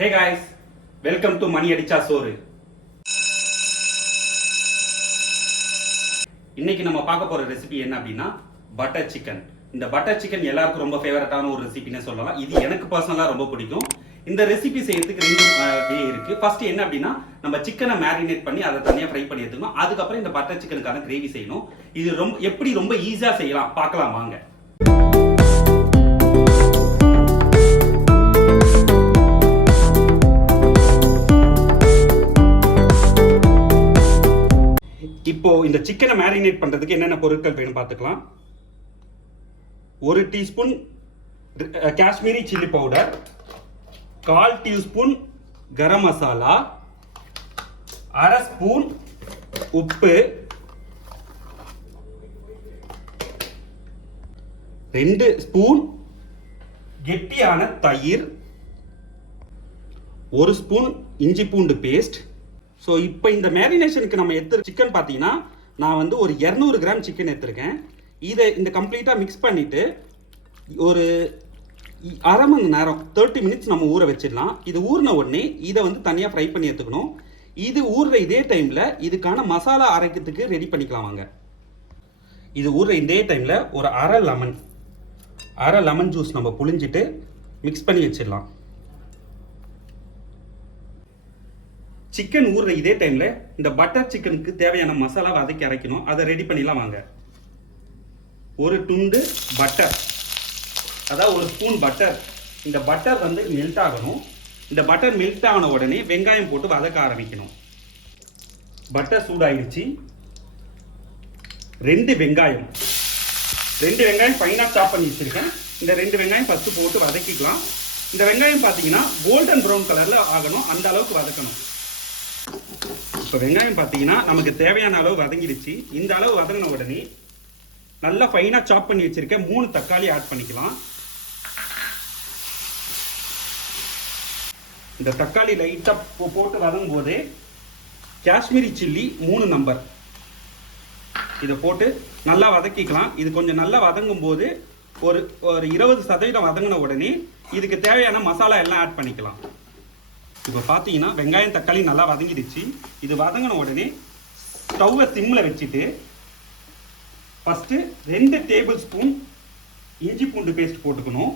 Hey guys, welcome to மணி அடிச்சா சோறு. இன்னைக்கு நம்ம பார்க்க போற ரெசிபி என்ன அப்படின்னா பட்டர் சிக்கன். இந்த பட்டர் சிக்கன் எல்லாருக்கும் ரொம்ப ஃபேவரட்டான ஒரு ரெசிபின்னு சொல்லலாம். இது எனக்கு பர்சனலா ரொம்ப பிடிக்கும். இந்த ரெசிபி செய்யறதுக்கு ரெண்டு வே இருக்கு. ஃபர்ஸ்ட் என்ன அப்படின்னா நம்ம சிக்கனை மேரினேட் பண்ணி அதை தனியா ஃப்ரை பண்ணி எடுத்துக்கணும். அதுக்கப்புறம் இந்த பட்டர் சிக்கனுக்கான கிரேவி செய்யணும். இது எப்படி ரொம்ப ஈஸியா செய்யலாம் பார்க்கலாம் வாங்க. இப்போ இந்த சிக்கனை மேரினேட் பண்றதுக்கு என்னென்ன பொருட்கள் வேணும் பார்த்துக்கலாம். 1 teaspoon Kashmiri chilli powder, 1/4 teaspoon garam masala, 1/2 spoon உப்பு, 2 ஸ்பூன் கெட்டியான தயிர், 1 ஸ்பூன் இஞ்சி பூண்டு பேஸ்ட். ஸோ இப்போ இந்த மேரினேஷனுக்கு நம்ம எடுத்து சிக்கன் பார்த்தீங்கன்னா நான் வந்து ஒரு 200 கிராம் சிக்கன் எடுத்துருக்கேன். இதை இந்த கம்ப்ளீட்டாக மிக்ஸ் பண்ணிவிட்டு ஒரு அரை மணி நேரம் 30 மினிட்ஸ் நம்ம ஊற வச்சிடலாம். இது ஊறின உடனே இதை வந்து தனியாக ஃப்ரை பண்ணி எடுத்துக்கணும். இது ஊறுற இதே டைமில் இதுக்கான மசாலா அரைக்கிறதுக்கு ரெடி பண்ணிக்கலாம் வாங்க. இது ஊறுற இதே டைமில் ஒரு அரை லெமன் ஜூஸ் நம்ம புழிஞ்சிட்டு மிக்ஸ் பண்ணி வச்சிடலாம். சிக்கன் ஊறுற இதே டைம்ல இந்த பட்டர் சிக்கனுக்கு தேவையான மசாலா வதக்கி அரைக்கணும். அதை ரெடி பண்ணிடலாம் வாங்க. ஒரு துண்டு பட்டர், அதாவது 1 ஸ்பூன் பட்டர். இந்த பட்டர் வந்து மெல்ட் ஆகணும். இந்த பட்டர் மெல்ட் ஆன உடனே வெங்காயம் போட்டு வதக்க ஆரம்பிக்கணும். பட்டர் சூடாயிடுச்சு. 2 வெங்காயம் ஃபைனா சாப் பண்ணி வச்சிருக்கேன். இந்த 2 வெங்காயம் ஃபர்ஸ்ட் போட்டு வதக்கிக்கலாம். இந்த வெங்காயம் பார்த்தீங்கன்னா கோல்டன் ப்ரௌன் கலர்ல ஆகணும், அந்த அளவுக்கு வதக்கணும். இப்போ வெங்காயம் பார்த்தீங்கன்னா நமக்கு தேவையான அளவு வதங்கிடுச்சு. இந்த அளவு வதங்கின உடனே நல்லா ஃபைனாக சாப் பண்ணி வச்சிருக்கேன் 3 தக்காளி ஆட் பண்ணிக்கலாம். இந்த தக்காளி லைட்டாக போட்டு வதங்கும் போதே காஷ்மீரி சில்லி 3 நம்பர் இதை போட்டு நல்லா வதக்கிக்கலாம். இது கொஞ்சம் நல்லா வதங்கும் போது ஒரு 20% வதங்கின உடனே இதுக்கு தேவையான மசாலா எல்லாம் ஆட் பண்ணிக்கலாம். இப்போ பார்த்தீங்கன்னா வெங்காயம் தக்காளி நல்லா வதங்கிடுச்சு. இது வதங்கின உடனே ஸ்டவ்வை சிம்மில் வச்சுட்டு ஃபஸ்ட்டு 2 டேபிள் ஸ்பூன் இஞ்சி பூண்டு பேஸ்ட் போட்டுக்கணும்.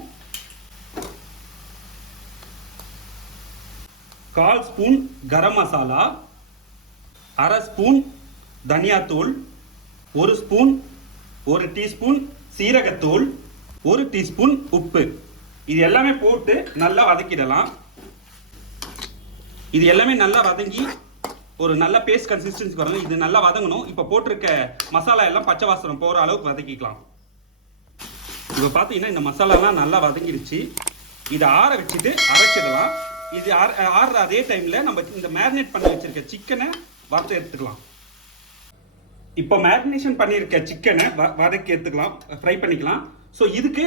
1/4 ஸ்பூன் கரம் மசாலா, 1/2 ஸ்பூன் தனியாத்தூள், 1 டீஸ்பூன் சீரகத்தூள், 1 டீஸ்பூன் உப்பு. இது எல்லாமே போட்டு நல்லா வதக்கிடலாம். இது எல்லாமே நல்லா வதங்கி ஒரு நல்ல பேஸ்ட் கன்சிஸ்டன்சி வரணும். இது நல்லா வதங்கணும். இப்போ போட்டிருக்க மசாலா எல்லாம் பச்சை வாசனை போகிற அளவுக்கு வதக்கிக்கலாம். இப்போ பார்த்தீங்கன்னா இந்த மசாலாலாம் நல்லா வதங்கிடுச்சு. இதை ஆற வச்சுட்டு அரைச்சிடலாம். இது ஆறுற அதே டைமில் நம்ம இந்த மேரினேட் பண்ணி வச்சிருக்க சிக்கனை வறுத்து எடுத்துக்கலாம். இப்போ மேரினேஷன் பண்ணியிருக்க சிக்கனை வதக்கி எடுத்துக்கலாம், ஃப்ரை பண்ணிக்கலாம். ஸோ இதுக்கு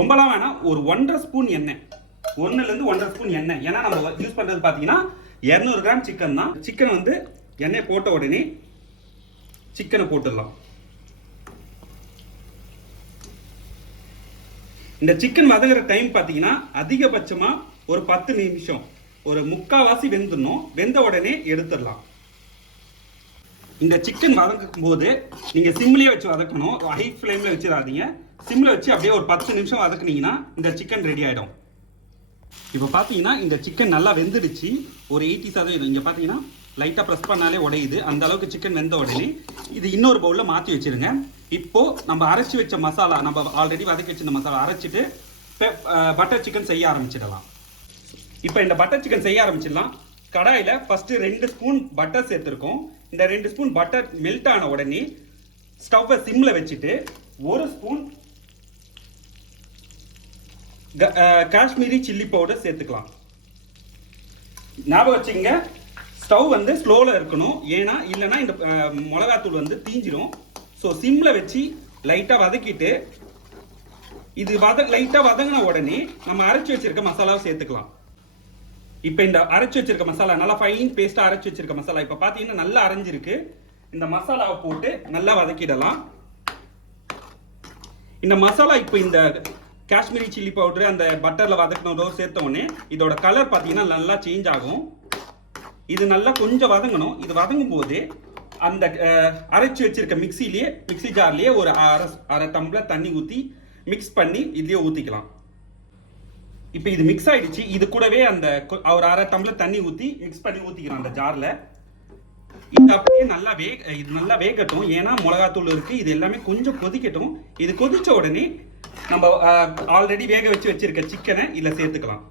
ரொம்பலாம் வேணாம், ஒரு 1.5 ஸ்பூன் எண்ணெய், 1லேருந்து 1.5 ஸ்பூன் எண்ணெய். ஏன்னா நம்ம யூஸ் பண்ணுறது பார்த்தீங்கன்னா 200 கிராம் சிக்கன் தான். சிக்கன் வந்து எண்ணெய் போட்ட உடனே சிக்கனை போட்டுடலாம். இந்த சிக்கன் வதங்குற டைம் பார்த்தீங்கன்னா அதிகபட்சமாக ஒரு 10 நிமிஷம், ஒரு 3/4 வெந்துடணும். வெந்த உடனே எடுத்துடலாம். இந்த சிக்கன் வதக்கும் போது நீங்கள் சிம்லேயே வச்சு வதக்கணும், ஹை ஃப்ளேமில் வச்சிடாதீங்க. சிம்மில் வச்சு அப்படியே ஒரு 10 நிமிஷம் வதக்குனீங்கன்னா இந்த சிக்கன் ரெடி ஆகிடும். இப்போ பார்த்தீங்கன்னா இந்த சிக்கன் நல்லா வெந்துடுச்சு, ஒரு 80%. இங்கே பார்த்தீங்கன்னா லைட்டாக ப்ரெஸ் பண்ணாலே உடையுது. அந்த அளவுக்கு சிக்கன் வெந்த உடனே இது இன்னொரு பவுலில் மாற்றி வச்சுருங்க. இப்போது நம்ம அரைச்சி வச்ச மசாலா, நம்ம ஆல்ரெடி வதக்கி வச்சிருந்த மசாலா அரைச்சிட்டு பட்டர் சிக்கன் செய்ய ஆரம்பிச்சிடலாம். இப்போ இந்த பட்டர் சிக்கன் செய்ய ஆரம்பிச்சிடலாம். கடாயில் ஃபஸ்ட்டு 2 ஸ்பூன் பட்டர் சேர்த்துருக்கோம். இந்த 2 ஸ்பூன் பட்டர் மெல்ட் ஆன உடனே ஸ்டவ்வை சிம்மில் வச்சுட்டு 1 ஸ்பூன் காஷ்மீரி சில்லி பவுடர் சேர்த்துக்கலாம். ஞாபகம் வச்சுங்க, ஸ்டவ் வந்து ஸ்லோவில் இருக்கணும். ஏன்னா இல்லைன்னா இந்த மிளகாத்தூள் வந்து தீஞ்சிரும். ஸோ சிம்மில் வச்சு லைட்டாக வதக்கிட்டு இது லைட்டாக வதங்கின உடனே நம்ம அரைச்சி வச்சிருக்க மசாலாவை சேர்த்துக்கலாம். இப்போ இந்த அரைச்சி வச்சிருக்க மசாலா நல்லா ஃபைன் பேஸ்ட்டாக அரைச்சி வச்சிருக்க மசாலா இப்போ பார்த்தீங்கன்னா நல்லா அரைஞ்சிருக்கு. இந்த மசாலாவை போட்டு நல்லா வதக்கிடலாம். இந்த மசாலா இப்போ இந்த காஷ்மீரி சில்லி பவுடர் அந்த பட்டரில் வதக்கினதோ சேர்த்த உடனே இதோட கலர் பார்த்தீங்கன்னா நல்லா சேஞ்ச் ஆகும். இது நல்லா கொஞ்சம் வதங்கணும். இது வதங்கும் போது அந்த அரைச்சி வச்சிருக்க மிக்ஸி ஜார்லேயே ஒரு அரை டம்ளர் தண்ணி ஊற்றி மிக்ஸ் பண்ணி இதுலேயே ஊற்றிக்கலாம். இப்போ இது மிக்ஸ் ஆகிடுச்சு. இது கூடவே அந்த ஒரு அரை டம்ளர் தண்ணி ஊற்றி மிக்ஸ் பண்ணி ஊற்றிக்கலாம் அந்த ஜாரில். இது அப்படியே இது நல்லா வேகட்டும். ஏன்னா மிளகாத்தூள் இருக்குது. இது எல்லாமே கொஞ்சம் கொதிக்கட்டும். இது கொதித்த உடனே நம்ம ஆல்ரெடி வேக வச்சிருக்க சிக்கனை இதில் சேர்த்துக்கலாம்.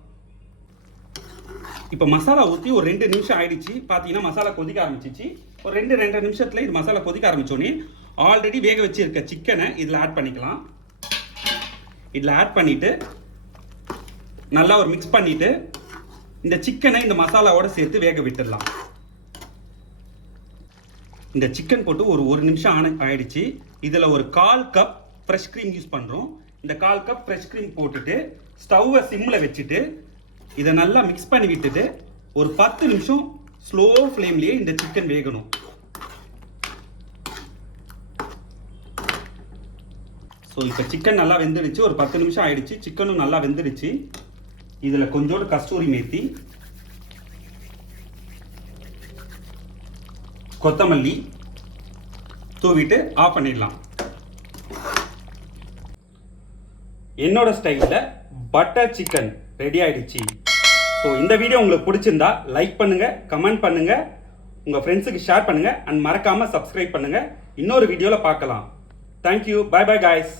இப்போ மசாலா ஊற்றி ஒரு 2 நிமிஷம் ஆயிடுச்சு. பார்த்தீங்கன்னா மசாலா கொதிக்க ஆரம்பிச்சிச்சு. ஒரு 2 நிமிஷத்தில் இது மசாலா கொதிக்க ஆரம்பிச்சோடனே ஆல்ரெடி வேக வச்சிருக்க சிக்கனை இதில் ஆட் பண்ணிக்கலாம். இதில் ஆட் பண்ணிவிட்டு நல்லா ஒரு மிக்ஸ் பண்ணிவிட்டு இந்த சிக்கனை இந்த மசாலாவோட சேர்த்து வேக விட்டுடலாம். இந்த சிக்கன் போட்டு ஒரு நிமிஷம் ஆயிடுச்சு. இதில் ஒரு 1/4 கப் ஃப்ரெஷ் க்ரீம் யூஸ் பண்ணுறோம். இந்த 1/4 கப் ஃப்ரெஷ் க்ரீம் போட்டுட்டு ஸ்டவ்வை சிம்மில் வச்சுட்டு இதை நல்லா மிக்ஸ் பண்ணி விட்டுட்டு ஒரு 10 நிமிஷம் ஸ்லோ ஃப்ளேம்லேயே இந்த சிக்கன் வேகணும். ஸோ இப்போ சிக்கன் நல்லா வெந்துடுச்சு. ஒரு 10 நிமிஷம் ஆயிடுச்சு. சிக்கனும் நல்லா வெந்துடுச்சு. இதில் கொஞ்சோண்டு கஸ்தூரி மேத்தி, கொத்தமல்லி தூவிட்டு ஆஃப் பண்ணிடலாம். என்னோட ஸ்டைலில் பட்டர் சிக்கன் ரெடி ஆயிடுச்சு. ஸோ இந்த வீடியோ உங்களுக்கு பிடிச்சிருந்தா லைக் பண்ணுங்க, கமெண்ட் பண்ணுங்க, உங்கள் ஃப்ரெண்ட்ஸுக்கு ஷேர் பண்ணுங்க அண்ட் மறக்காமல் சப்ஸ்கிரைப் பண்ணுங்க. இன்னொரு வீடியோவில் பார்க்கலாம். தேங்க்யூ. Bye bye guys.